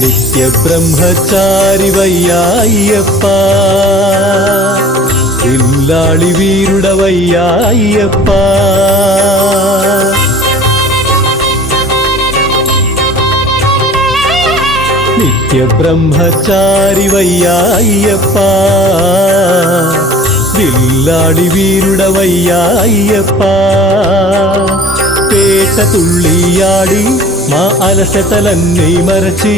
నిత్య బ్రహ్మచారివయ్యా అయ్యప్ప, ఇల్లాళి వీరుడవయ్యా అయ్యప్ప. నిత్య బ్రహ్మచారివయ్యా అయ్యప్ప, ఇల్లాళి వీరుడవయ్యా అయ్యప్ప. పేట తుళ్ళియాడి మా అలసటలన్నీ మరచి,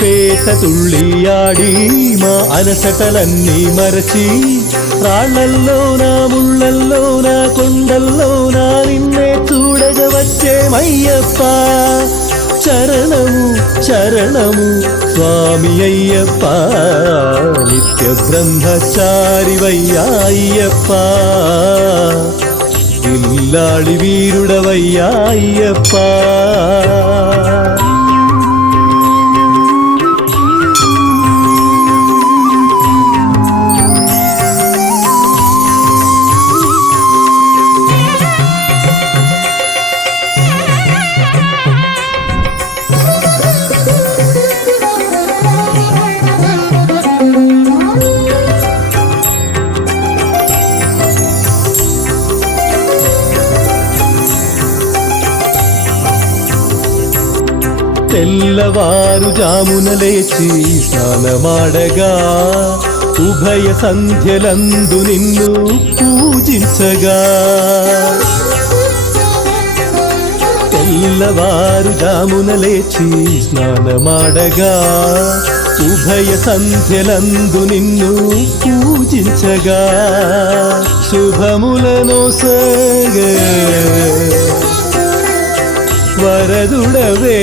పేట తుళ్ళియాడి మా అలసటలన్నీ మరచి, రాళ్లల్లోనా ముళ్ళల్లోనా కొండల్లోనా నిన్నే చూడగా వచ్చేమయ్యప్ప. చరణము శరణము స్వామి అయ్యప్ప, నిత్య బ్రహ్మచారివయ్యా అయ్యప్ప, ఇల్లాళి వీరుడవయ్యా అయ్యప్ప. తెల్లవారు జామున లేచి స్నానమాడగా, ఉభయ సంధ్యలందు నిన్ను పూజించగా. తెల్లవారు జామున లేచి స్నానమాడగా, ఉభయ సంధ్యలందు నిన్ను పూజించగా. శుభములను సగే వరదుడవే,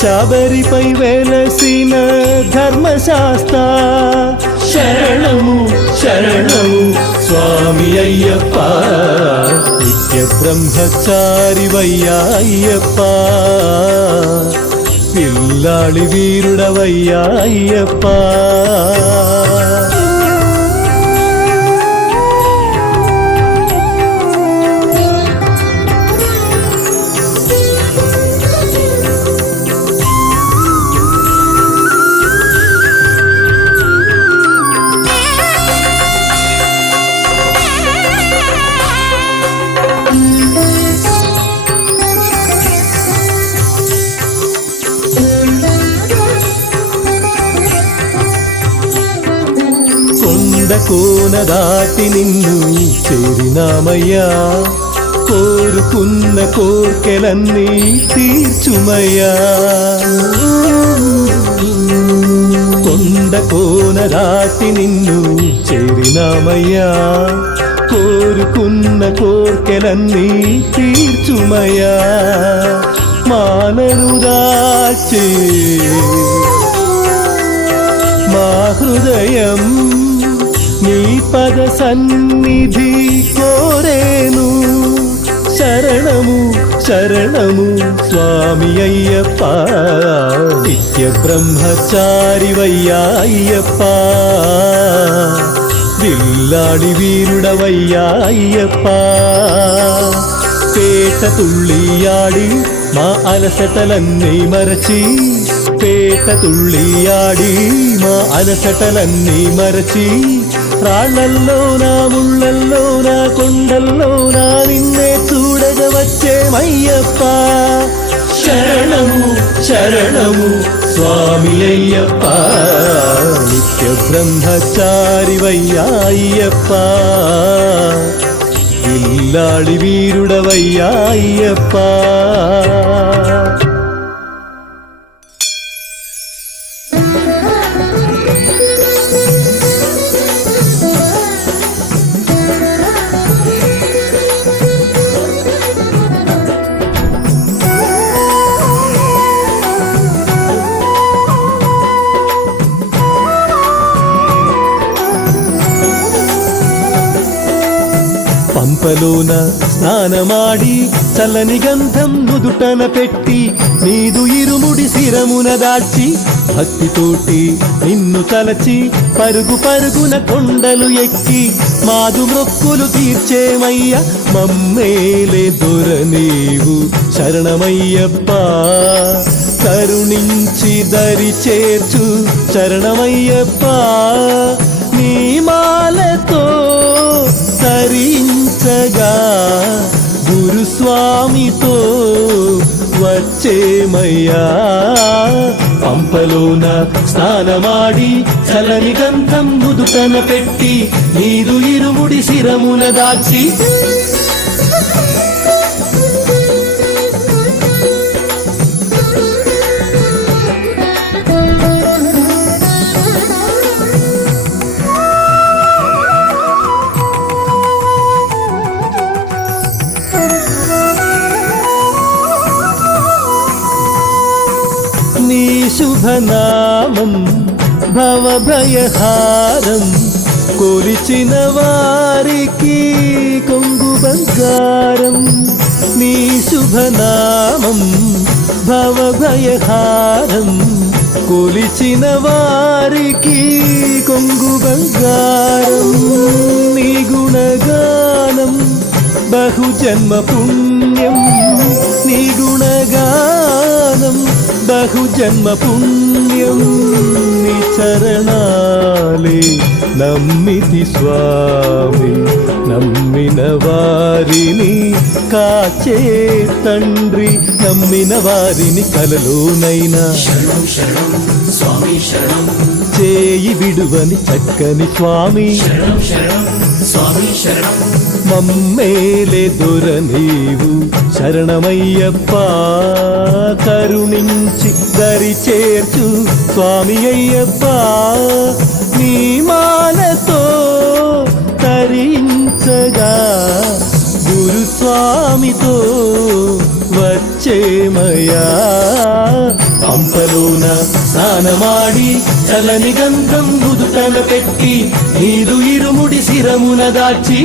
శబరిపై వెలసిన ధర్మశాస్త్ర. శరణము శరణము స్వామి అయ్యప్ప, నిత్య బ్రహ్మచారివయ్యా అయ్యప్ప, ఇల్లాళి వీరుడవయ్యా అయ్యప్ప. కోన దాటి నిన్ను చేరినామయ్యా, కోరుకున్న కోర్కెలన్నీ తీర్చుమయ్యా. కొండ కోన దాటి నిన్ను చేరినామయ్యా, కోరుకున్న కోర్కెలన్నీ తీర్చుమయ్యా. మానను దాచి మా హృదయం నీ పద సన్నిధి కోరేను. శరణము శరణము స్వామి అయ్యప్ప, నిత్య బ్రహ్మచారివయ్యా అయ్యప్ప, ఇల్లాళి వీరుడవయ్యా అయ్యప్ప. పేట తుళ్ళియాడి మా అలసటలన్నీ మరచి, పేట తుళ్ళియాడి మా అలసటలన్నీ మరచి, రాళ్లల్లోనా ముళ్ళల్లోనా కొండల్లోనా నిన్నే చూడగా వచ్చేమయ్యప్ప. శరణము శరణము స్వామి అయ్యప్ప, నిత్య బ్రహ్మచారివయ్యా అయ్యప్ప, ఇల్లాళి వీరుడవయ్యా అయ్యప్ప. పంపలోన స్నానమాడి చల్లని గంధం నుదుటన పెట్టి, నీదు ఇరుముడి శిరమున దాల్చి, భక్తితోటి నిన్ను తలచి పరుగు పరుగున కొండలు ఎక్కి మాదు మొక్కులు తీర్చేమయ్య. మమ్మేలే దొర నీవు శరణమయ్యప్ప, కరుణించి దరి చేర్చు శరణమయ్యప్ప నీ మాలతో తరించగా గురుస్వామితో వచ్చేమయ్యా పంపలోన స్నానమాడి చలని గంధం ముదుటన పెట్టి నీరు ఇరుముడి శిరమున దాచి నీ శుభనామం భవభయహారం కొలిచిన వారికి కొంగు బంగారం నీ శుభనామం భవభయహారం కొలిచిన వారికి కొంగు బంగారం నీ గుణగానం బహుజన్మ పుణ్యం నీ గుణగానం బహుజన్మ పుణ్యం నీ చరణాలే నమ్మితి స్వామి నమ్మిన వారిని కాచే తండ్రి నమ్మిన వారిని కలలోనైనా శరణం శరణం స్వామి శరణం చేయి విడువని చక్కని స్వామి శరణం శరణం స్వామి శరణం మమ్మేలే దొర నీవు శరణమయ్యప్ప కరుణించి దరి చేర్చు స్వామి అయ్యప్ప నీ మాలతో తరించగా గురుస్వామితో వచ్చేమయ్యా పంపలోన స్నానమాడి చలని గంధం ముదుటన పెట్టి నీరు ఇరుముడి శిరమున దాచి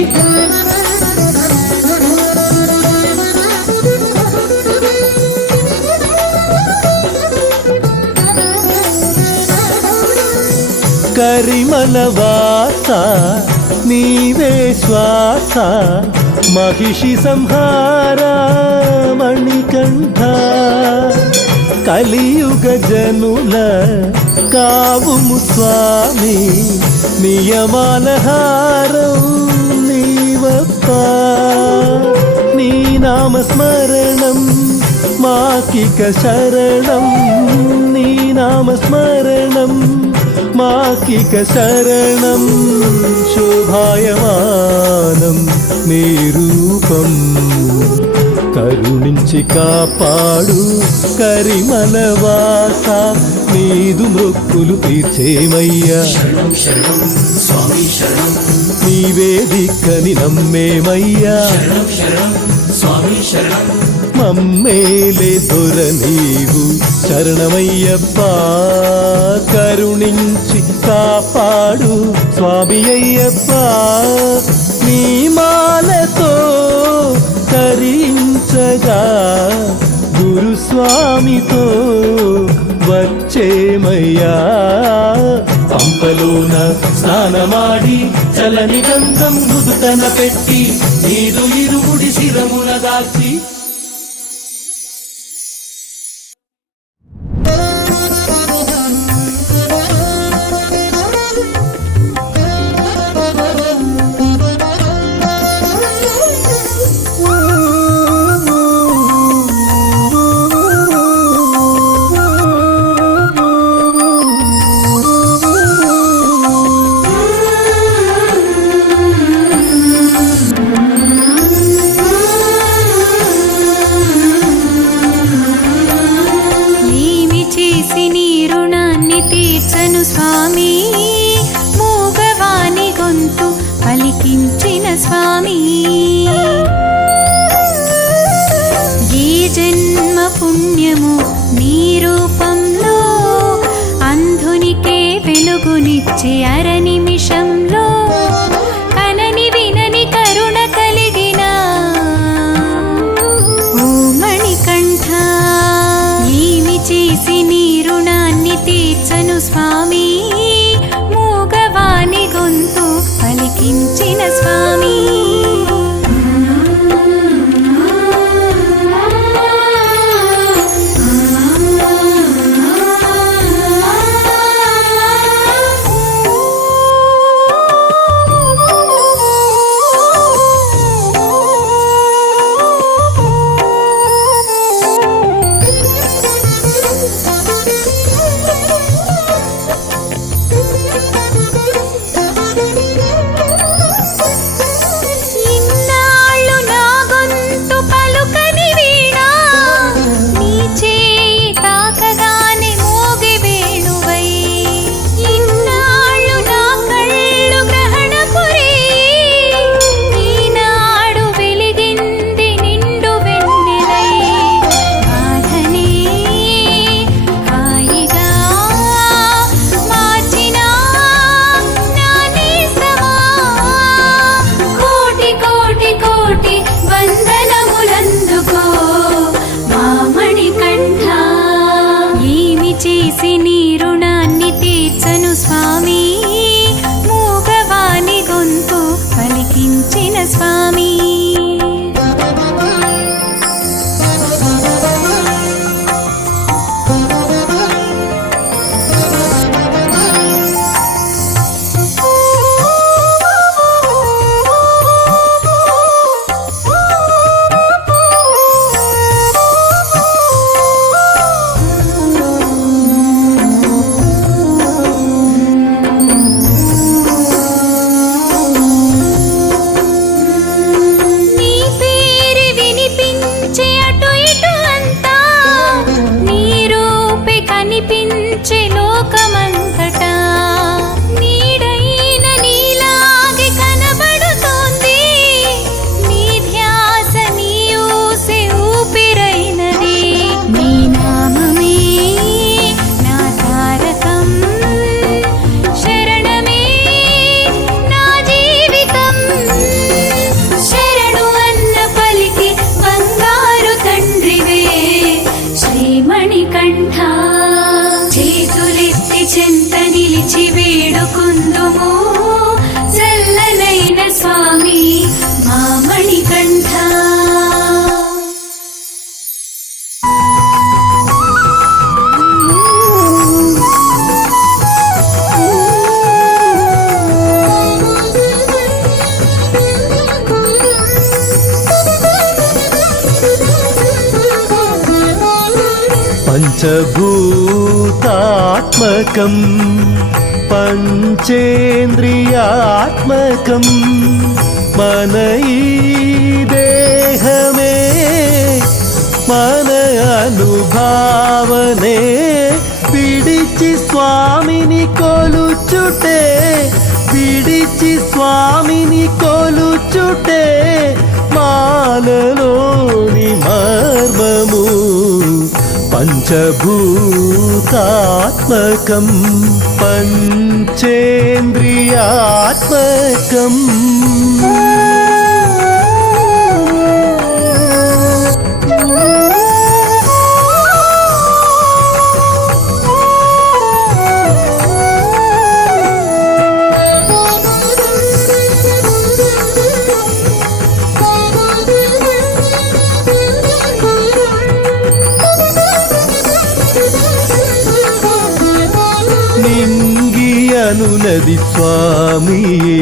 కరిమల వాస నీవే శ్వాస మహిషి సంహార మణికంఠ కలియుగ జనుల కావుము స్వామి నియమాల హారం నీవప్ప నీ నామస్మరణం మాకిక శరణం నీ నామస్మరణం మాకిక శరణం శోభాయమానం నీ రూపం కరుణించి కాపాడు కరిమల వాస నీదు మొక్కులు తీర్చేమయ్యా శరణం శరణం స్వామి శరణం నీవే దిక్కని నమ్మేమయ్యా శరణం శరణం స్వామి శరణం మమ్మేలే దొర నీవు శరణమయ్యప్ప కరుణించి కాపాడు స్వామి అయ్యప్ప నీ మాలతో తరించగా గురుస్వామితో వచ్చేమయ్యా పంపలోన స్నానమాడి చలని గంధం ముదుటన పెట్టి నీరు ఇరుముడి శిరమున దాచి స్వామి ఈ జన్మ పుణ్యము నీ రూపంలో అంధునికే వెలుగునిచ్చే అర నిమిషంలో కనని వినని కరుణ కలిగిన ఓ మణికంఠ ఏమి చేసి నీ రుణాన్ని తీర్చను స్వామి మూగవాని గొంతు పలికించిన స్వామి చేసి నీ రుణాన్ని తీర్చను స్వామి మూగవాని గొంతు పలికించిన స్వామి చేతులెత్తి చెంత నిలిచి వేడుకుందుము చల్లనైన స్వామి మా మణికంఠ పంచభూతాత్మకం పంచేంద్రియాత్మకం మన ఈ దేహమే మన అనుభావనే విడిచి స్వామిని కొలుచుటే విడిచి స్వామిని కొలుచుటే మాలలోని మర్మము పంచభూతాత్మకం పంచేంద్రియాత్మకం అనునది స్వామియే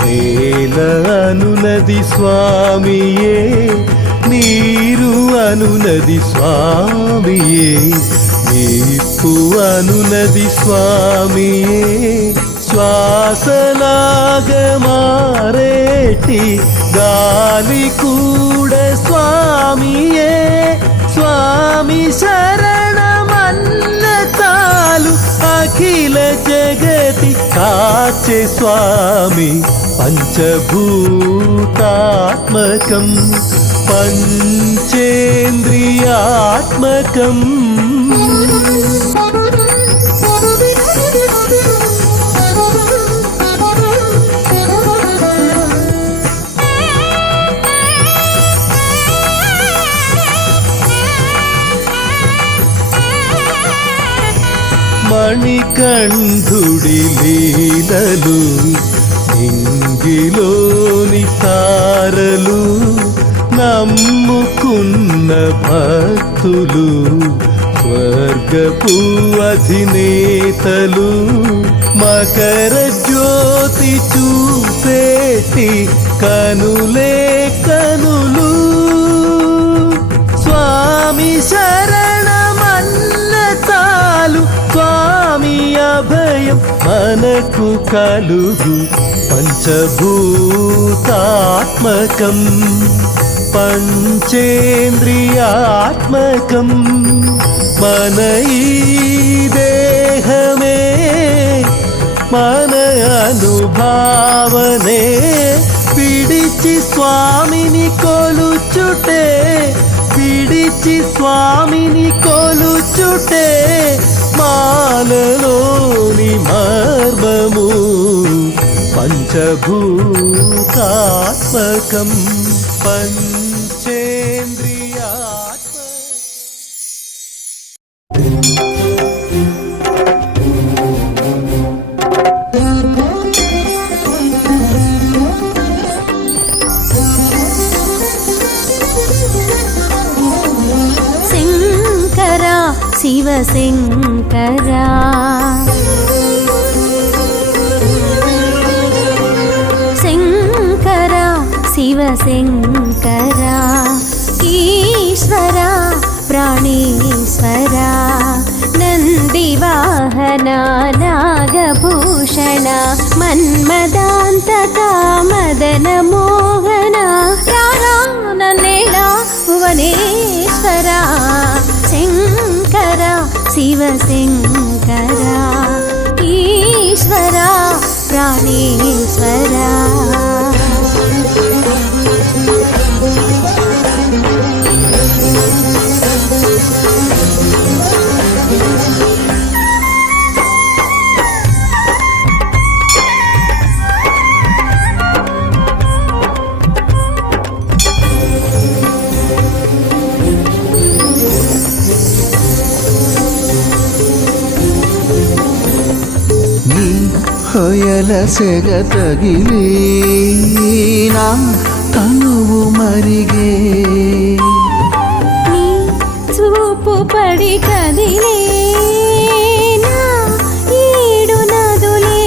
నేల అనునది స్వామియే నీరు అనునది స్వామియే నిప్పు అనునది స్వామియే శ్వాసలాగమారేటి గాలి కూడా స్వామియే స్వామి శరణమన్న చాలు అఖిల జగతి కాచే స్వామి పంచభూతాత్మకం పంచేంద్రియాత్మకం మణికంఠుడి లీలలు ఇంగిలోని తారలు నమ్ముకున్న భక్తులు స్వర్గపు అధినేతలు మకర జ్యోతి చూసేటి కనులే కనులు స్వామి శరణమన్న చాలు స్వామి అభయం మనకు కలుగు పంచభూతాత్మకం పంచేంద్రియాత్మకం మన ఈ దేహమే మన అనుభావనే విడిచి స్వామిని కొలుచుటే విడిచి స్వామిని కొలుచుటే మాలలోని మర్మము పంచభూతాత్మకం పంచేంద్రియాత్మకం శివశంకరా శంకరా శివశంకరా ఈశ్వరా ప్రాణేశ్వరా నందివాహన నాగభూషణ మన్మదాంతక మదన మోహన రారాననేలా భువనేశ్వరా శంకరా శివశంకరా ఈశ్వరా ప్రాణేశ్వరా ಹೊಯಲ ಸೆಗ ತಗಿಲೇ ನಾ ತನುವು ಮರಿಗೆ నీ చూపు పడి కదిలే నా ఈడు నదులే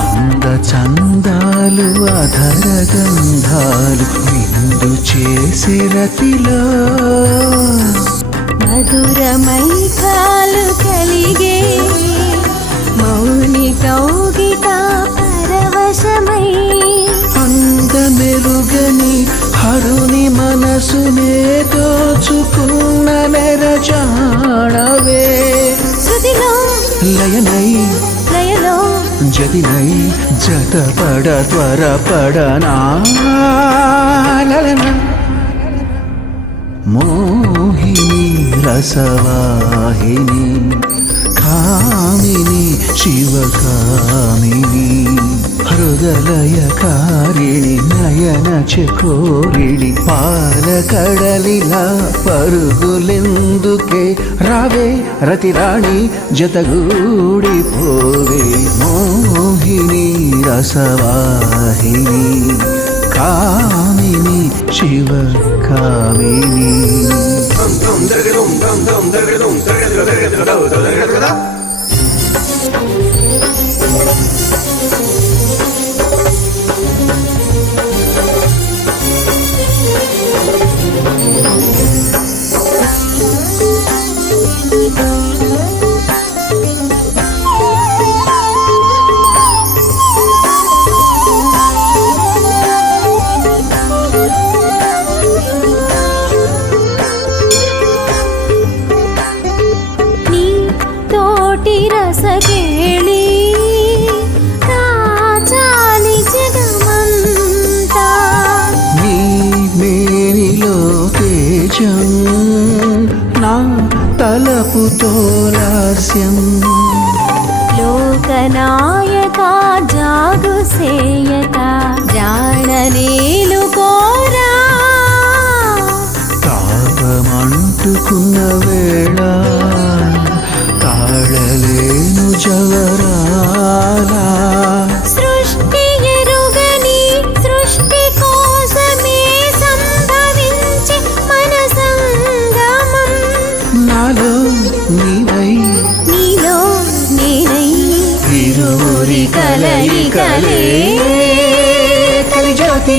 అంద చందాలు అధర గంధాలు విందు చేసే రతిలో మధురమై కాలు కలిగే మౌని కౌగిట పరవశమై అంద మెరుగని హరుని మనసునే దోచుకున్న నెరజాడవే శృతిలో లయనై లయలో జదినై జతపడ త్వరపడనా లలన మోహిని రసవాహిని కామిని శివకామిని హృదలయకారిణి నయన చకోరిణి పాలకడలిలా పరుగులెందుకే రావే రతిరాణి జతగూడిపోవే మోహిని రసవాహిని కామిని శివకామిని నీ తోటి రసకేళి కాచాలి జగమంతా నీ మేనిలో తేజం నా తలపుతో లాస్యం లోకనాయక జాగు సేయక జాడనేలు కోరా తాపమంటుకున్న వేళ తాళలేను జవరాలా సృష్టి ఎరుగని సృష్టి కోసమే సంభవించి మన సంగమం నాలో నీవై నీలో నేనై ఇరువురి కలయికలే కలిజాతి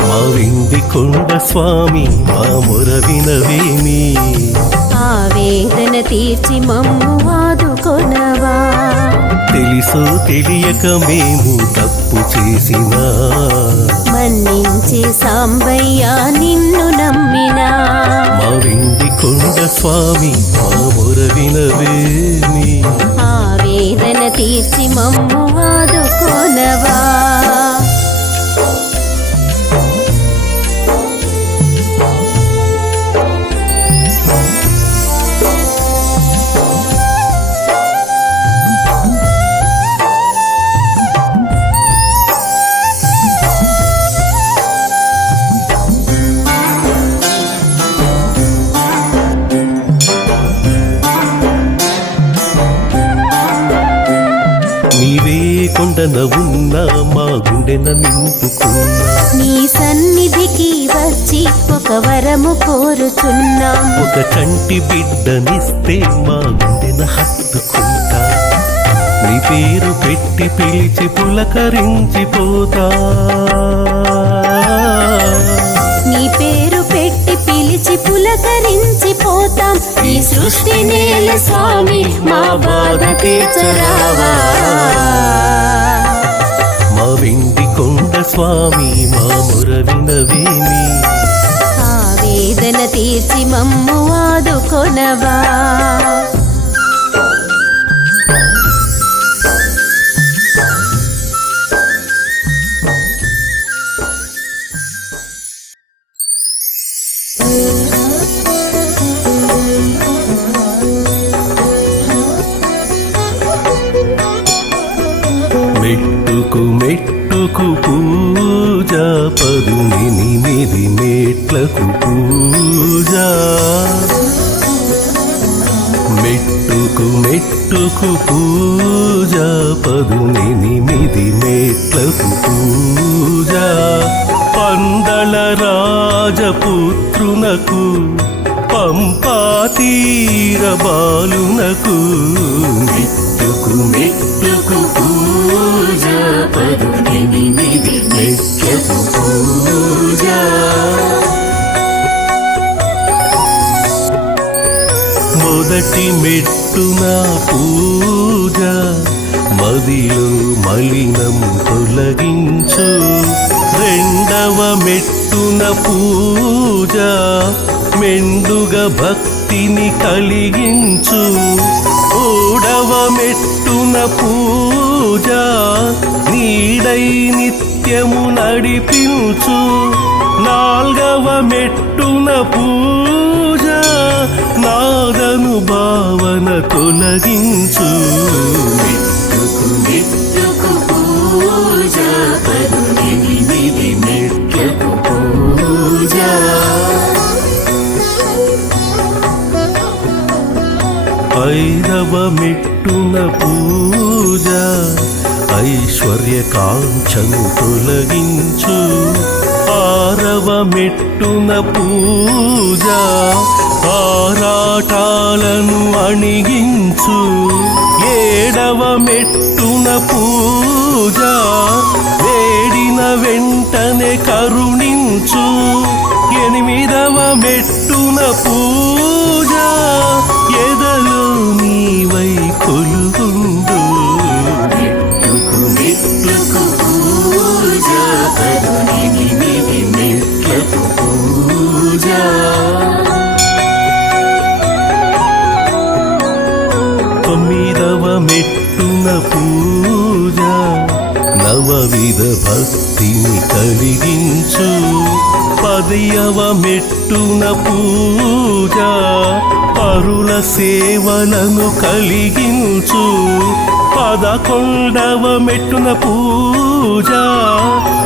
మా వింది కొండ స్వామి మా మొర వినవేమి ఆవేదన తీర్చి మమ్ము ఆదుకొనవా తెలుసో తెలియక మేము తప్పు చేసినా మన్నించే సాంబయ్య నిన్ను నమ్మినా మా వింది కొండ స్వామి మా మొర వినవేమి ఆవేదన తీర్చి మమ్ము ఆదుకొనవా గుండెన నింపుకున్నా. నీ సన్నిధికి వచ్చి ఒక వరము కోరుచున్నాం. ఒక చంటి బిడ్డనిస్తే మా గుండెన హత్తుకుంటా. నీ పేరు పెట్టి పిలిచి పులకరించిపోతా. నీ పేరు పెట్టి పిలిచి పులకరించిపోతాం. ఈ సృష్టి నేల స్వామి మా బాధ తీర్చరావా. మా వెండి కొండ స్వామి మా మొర వినవేమి. ఆవేదన తీర్చి మమ్ము ఆదుకొనవా. మెట్టుకు మెట్టుకు పూజ 18 మెట్లకు పూజ. మెట్టుకు మెట్టుకు పూజ 18 మెట్లకు పూజ. పందల రాజపుత్రునకు పంపా తీర బాలునకు. మెట్టుకు మెట్టుకు పూజ 18 మెట్లకు పూజ. మొదటి మెట్టున పూజ మదిలో మలినం తొలగించు. రెండవ మెట్టున పూజ మెండుగా భక్తిని కలిగించు. మూడవ మెట్టున పూజ నీడై నిత్యము నడిపించు. నాల్గవ మెట్టున పూజ నాదను భావన తొలగించు. మెట్టుకు మెట్టుకు పూజ 18 మెట్లకు పూజ. ఐదవ మెట్టున పూజ ఐశ్వర్య కాంక్షను తొలగించు. ఆరవ మెట్టున పూజ ఆరాటాలను అణిగించు. ఏడవ మెట్టున పూజ వేడిన వెంటనే కరుణించు. ఎనిమిదవ మెట్టున పూజ ఎదలో నీవై కొలుగుండు. మెట్టుకు మెట్టుకు పూజ 18 మెట్లకు పూజ. తొమ్మిదవ మెట్టున పూజ నవవిధ భక్తిని కలిగించు. 10వ మెట్టున పూజ పరుల సేవలను కలిగించు. 11వ మెట్టున పూజ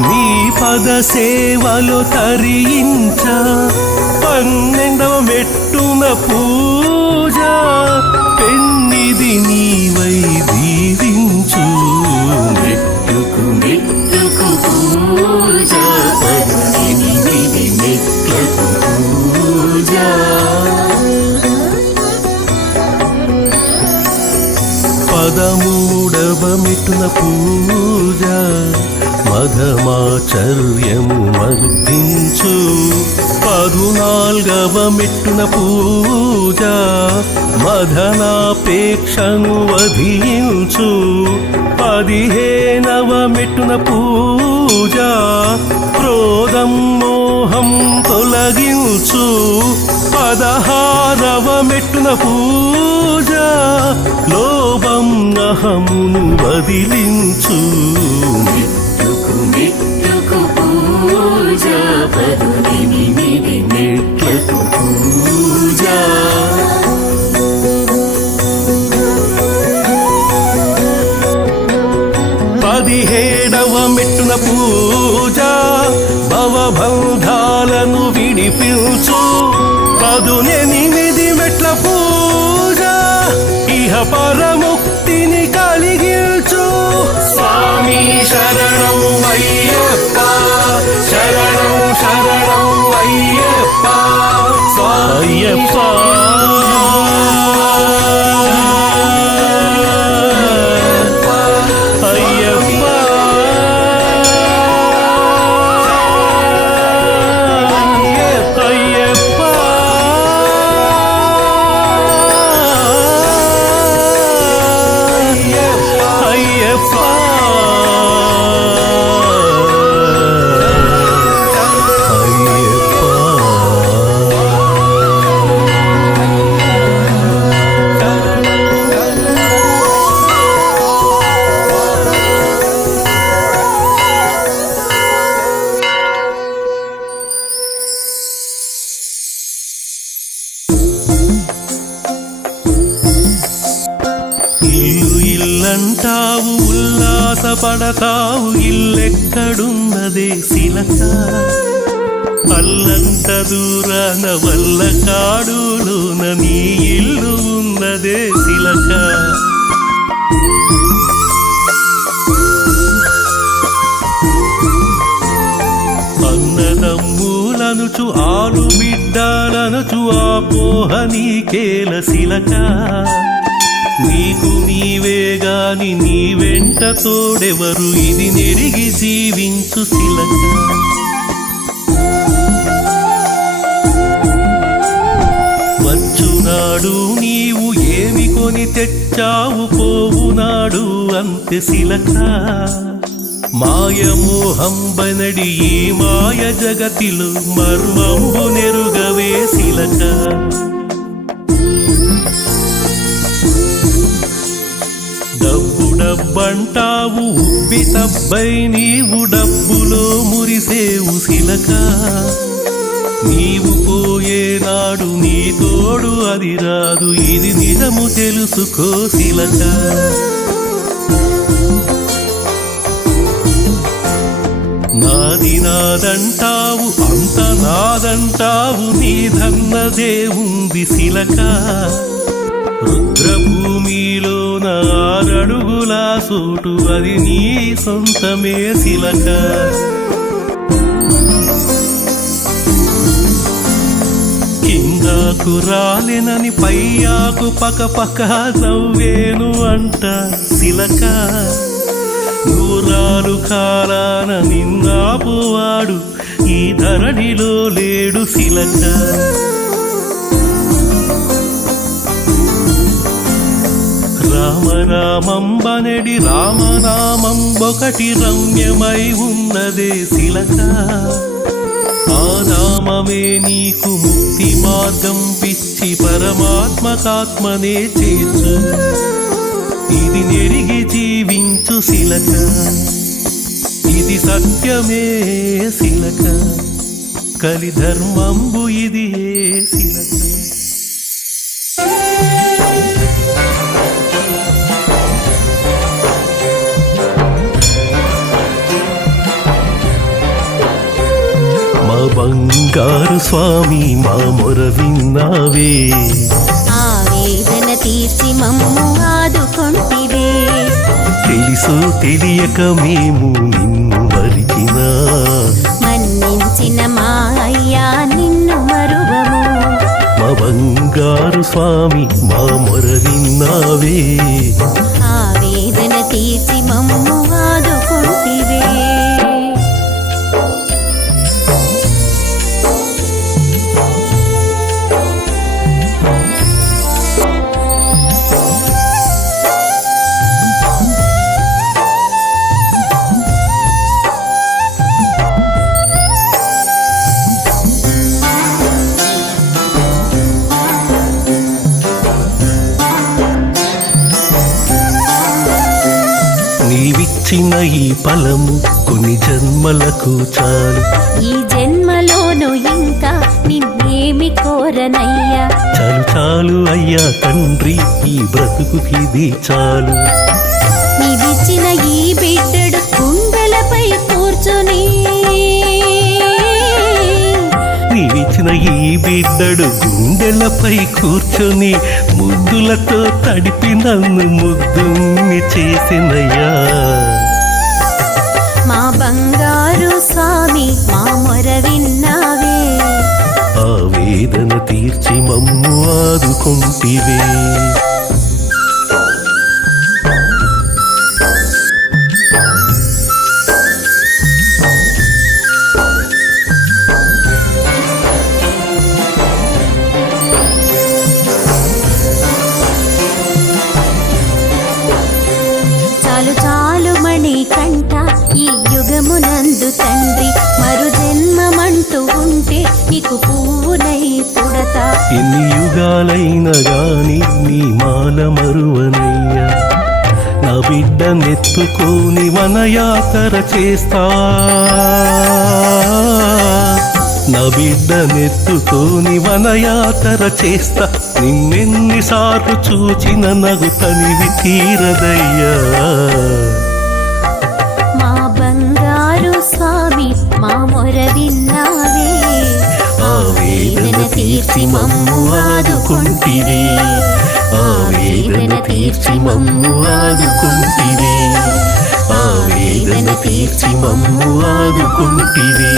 నీ పద సేవలు తరించ. 12వ మెట్టున పూజ పెన్నిది నీవై దీవించు. మెట్టుకు మెట్టుకు పూజ 18 మెట్లకు పూజ. పదమూడవ మెట్టున పూజ మధమాచర్యము మర్దించు. 14వ మెట్టున పూజ మదనాపేక్షను వధించు. 15వ మెట్టున పూజ క్రోధం మోహం తొలగించు. 16వ మెట్టున పూజ లోభం అహమును వదిలించు. మెట్టుకు మెట్టుకు పూజ 18 మెట్లకు పూజ. 17వ మెట్టున పూజ భవబంధాలను విడిపించు. 18 మెట్ల పూజ ఇహ పరముక్తిని కలిగించు. స్వామి శరణం పడతావు ఇల్లెక్కడున్నదే శిలక అల్లంత దూరాన వల్ల కాడులోన నీ ఇల్లు ఉన్నదే శిలక అన్నదమ్ములనుచు ఆలు బిడ్డలనుచు ఆపోహ నీకేల శిలక నీకు నీవే గాని నీ వెంట తోడెవరు ఇది నెరిగి జీవించు శిలక వచ్చునాడు నీవు ఏమి కొని తెచ్చావు పోవునాడు అంతే శిలక మాయమోహం బనడి ఈ మాయ జగతిలో మర్మంబు నెరుగవే శిలక డబ్బు డబ్బంటావు ఉబ్బి తబ్బై నీవు డబ్బులో మురిసేవు శిలక నీవు పోయేనాడు నీ తోడు అది రాదు ఇది నిజము తెలుసుకో శిలక నాది నాదంటావు అంత నాదంటావు నీదన్నదే ఉంది శిలక రుద్రభూమిలోన 6 అడుగుల సోటు అది నీ సొంతమే శిలక కిందకు రాలేనని పయ్యాకు పక్క నవ్వేను అంట శిలక నూరాలు కాలాన నిన్నాపువాడు ఈ ధరణిలో లేడు శిలక రామనామంబనడి రామనామం ఒకటి రమ్యమై ఉన్నదే శిలక ఆ నామమే నీకు ముక్తి మార్గం పిచ్చి పరమాత్మకాత్మనే చేర్చు ఇది నెరిగి జీవించు శిలక ఇది సత్యమే శిలక కలిధర్మంబు ఇది శిలక మా బంగారు స్వామి మా మొర విన్నావే ఆవేదన తీర్చి మమ్ము ఆదుకొంటివే తెలుసు తెలియక మేము నిన్ను మరిచినా మన్నించిన మా అయ్యా నిన్ను మరువము మా బంగారు స్వామి మా మొర విన్నావే ఆవేదన తీర్చి మమ్ము ఆదుకొంటివే నీవిచ్చిన ఈ ఫలము కొన్ని జన్మలకు చాలు ఈ జన్మలోను ఇంకా నిన్నేమి కోరనయ్యా చాలు చాలు అయ్యా తండ్రి ఈ బ్రతుకుకిది చాలు నీవిచ్చిన ఈ బిడ్డడు కుండలపై కూర్చొని నీవిచ్చిన ఈ బిడ్డడు గుండెలపై కూర్చొని ముద్దులతో తడిపి నన్ను ముద్దుని చేసినయ్యా మా బంగారు స్వామి మా మొర విన్నావే ఆ వేదన తీర్చి మమ్ము ఆదుకొంటివే చాలు చాలు మణి కంట ఈ యుగమునందు తండ్రి మరు జన్మమంటూ ఉంటే నీకు పువ్వునై పుడతా ఎన్ని యుగాలైనా గాని నీ మాల మరువనయ్యా నా బిడ్డనెత్తుకొని వనయాత్ర చేస్తా నా బిడ్డనెత్తుకొని వనయాత్ర చేస్తా నిన్నెన్నిసార్లు చూచిన నగు తనివి తీరదయ్యా తీర్చి మమ్ము ఆదుకుంటివి ఆవేదన తీర్చి మమ్ము ఆదుకుంటివి ఆవేదన తీర్చి మమ్ము ఆదుకుంటివి